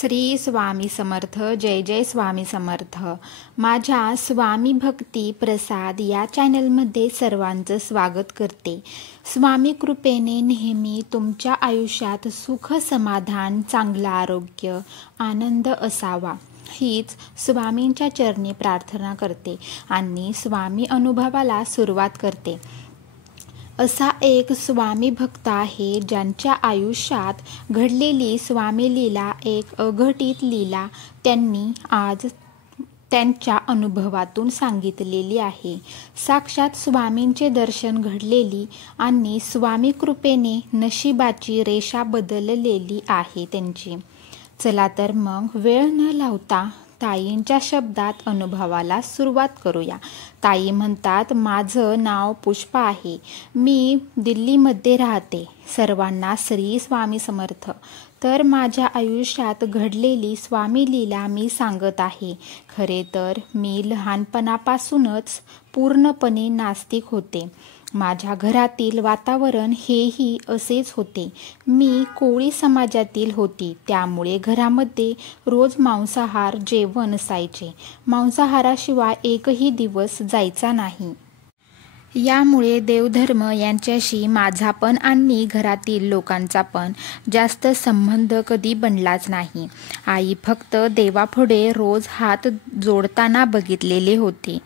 श्री स्वामी समर्थ. जय जय स्वामी समर्थ. माझ्या स्वामी भक्ती प्रसाद या चॅनलमध्ये सर्वांचं स्वागत करते. स्वामी कृपेने नेहमी तुमच्या आयुष्यात सुख, समाधान, चांगलं आरोग्य, आनंद असावा हीच स्वामींच्या चरणी प्रार्थना करते आणि स्वामी अनुभवाला सुरुवात करते. असा एक स्वामी भक्त आहे ज्यांच्या आयुष्यात घडलेली स्वामी लीला एक अघटित लीला त्यांनी आज त्यांच्या अनुभवातून सांगितलेली आहे. साक्षात स्वामींचे दर्शन घडलेली आणि स्वामी कृपेने नशिबाची रेषा बदललेली आहे त्यांची. चला तर मग वेळ न लावता ताईंच्या शब्दात अनुभवाला सुरुवात करूया. ताई म्हणतात, माझं नाव पुष्पा आहे. मी दिल्लीमध्ये राहते. सर्वांना श्री स्वामी समर्थ. तर माझ्या आयुष्यात घडलेली स्वामी लीला मी सांगत आहे. खरे तर मी लहानपणापासूनच पूर्णपणे नास्तिक होते. माझ्या घरातील वातावरण हेही असेच होते. मी कोळी समाजातील होती, त्यामुळे घरामध्ये रोज मांसाहार जेवण असायचे. मांसाहाराशिवाय एकही दिवस जायचा नाही. यामुळे देवधर्म यांच्याशी माझा पण आणि घरातील लोकांचा पण जास्त संबंध कधी बनलाच नाही. आई फक्त देवापुढे रोज हात जोडताना बघितलेले होते.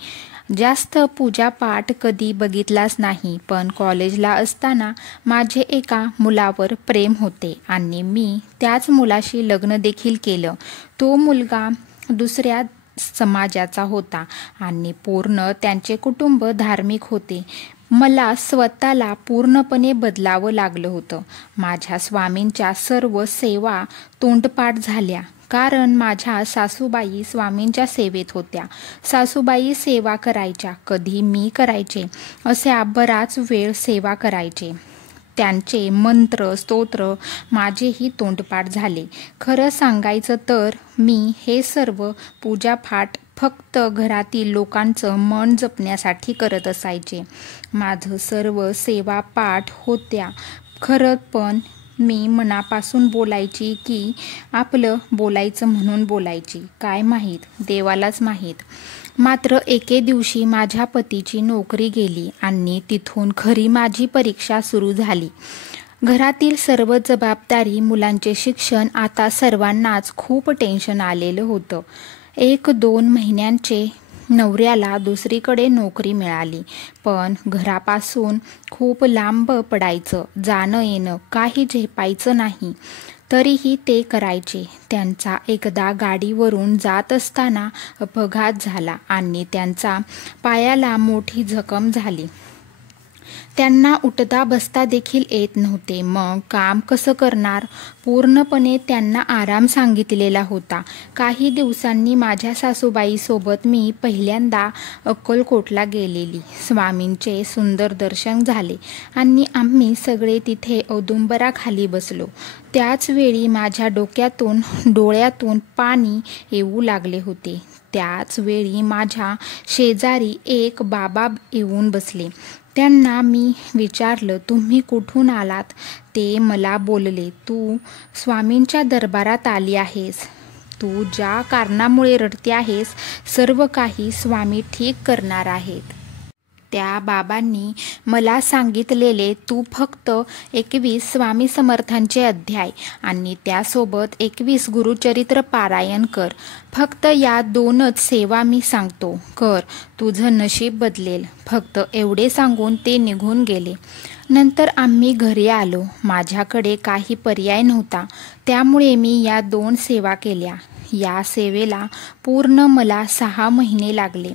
जास्त पूजापाठ कधी बघितलाच नाही. पण कॉलेजला असताना माझे एका मुलावर प्रेम होते आणि मी त्याच मुलाशी लग्न देखील केलं. तो मुलगा दुसऱ्या समाजाचा होता आणि पूर्ण त्यांचे कुटुंब धार्मिक होते. मला स्वतःला पूर्णपणे बदलावं लागलं होतं. माझ्या स्वामींच्या सर्व सेवा तोंडपाठ झाल्या, कारण माझ्या सासूबाई स्वामींच्या सेवेत होत्या. सासूबाई सेवा करायच्या, कधी मी करायचे, अशा बराच वेळ सेवा करायचे. त्यांचे मंत्र स्तोत्र माझेही तोंडपाठ झाले. खरं सांगायचं तर मी हे सर्व पूजापाठ फक्त घरातील लोकांचं मन जपण्यासाठी करत असायचे. माझं सर्व सेवा पाठ होत्या खरं, पण मी मनापासून बोलायची की आपलं बोलायचं म्हणून बोलायची, काय माहीत, देवालाच माहीत. मात्र एके दिवशी माझ्या पतीची नोकरी गेली आणि तिथून खरी माझी परीक्षा सुरू झाली. घरातील सर्व जबाबदारी, मुलांचे शिक्षण, आता सर्वांनाच खूप टेन्शन आलेलं होतं. 1-2 महिन्यांचे नवऱ्याला दुसरीकडे नोकरी मिळाली, पण घरापासून खूप लांब पडायचं. जाणं येणं काही झेपायचं नाही, तरीही ते करायचे. त्यांचा एकदा गाडीवरून जात असताना अपघात झाला आणि त्यांचा पायाला मोठी जखम झाली. त्यांना उठता बसता देखील येत नव्हते. मग काम कसं करणार? पूर्णपणे त्यांना आराम सांगितलेला होता. काही दिवसांनी माझ्या सासूबाईसोबत मी पहिल्यांदा अक्कलकोटला गेलेली. स्वामींचे सुंदर दर्शन झाले आणि आम्ही सगळे तिथे औदुंबराखाली बसलो. त्याच वेळी माझ्या डोळ्यातून पाणी येऊ लागले होते. त्याच वेळी माझ्या शेजारी एक बाबा येऊन बसले. त्यांना मी विचारलं, तुम्ही कुठून आलात? ते मला बोलले, तू स्वामींच्या दरबारात आली आहेस. तू ज्या कारणामुळे रडते आहेस, सर्व काही स्वामी ठीक करणार आहेत. त्या बाबांनी मला सांगितलेले, तू फक्त 21 स्वामी समर्थांचे अध्याय आणि त्यासोबत 21 गुरुचरित्र पारायण कर. फक्त या 2च सेवा मी सांगतो, कर, तुझं नशीब बदलेल. फक्त एवढे सांगून ते निघून गेले. नंतर आम्ही घरी आलो. माझ्याकडे काही पर्याय नव्हता, त्यामुळे मी या 2 सेवा केल्या. या सेवेला पूर्ण मला 6 महिने लागले.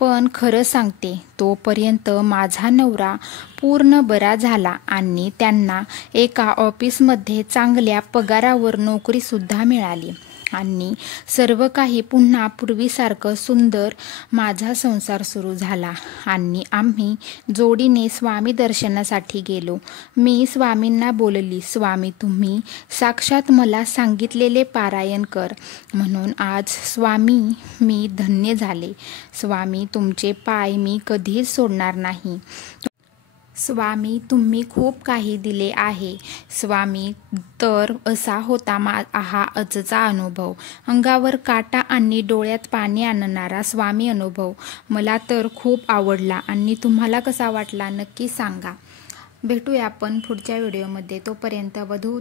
पण खरं सांगते, तोपर्यंत माझा नवरा पूर्ण बरा झाला आणि त्यांना एका ऑफिसमध्ये चांगल्या पगारावर नोकरीसुद्धा मिळाली आणि सर्व काही पुन्हा पूर्वीसारखं सुंदर माझा संसार सुरू झाला आणि आम्ही जोडीने स्वामी दर्शनासाठी गेलो. मी स्वामींना बोलली, स्वामी तुम्ही साक्षात मला सांगितलेले पारायण कर. म्हणून आज स्वामी मी धन्य झाले. स्वामी तुमचे पाय मी कधीच सोडणार नाही. स्वामी तुम्ही खूप काही दिले आहे. स्वामी तर असा होता हा आजचा अनुभव. अंगावर काटा आणि डोळ्यात पाणी आणणारा स्वामी अनुभव मला तर खूप आवडला आणि तुम्हाला कसा वाटला नक्की सांगा. भेटूया आपण पुढच्या व्हिडिओमध्ये. तोपर्यंत वधू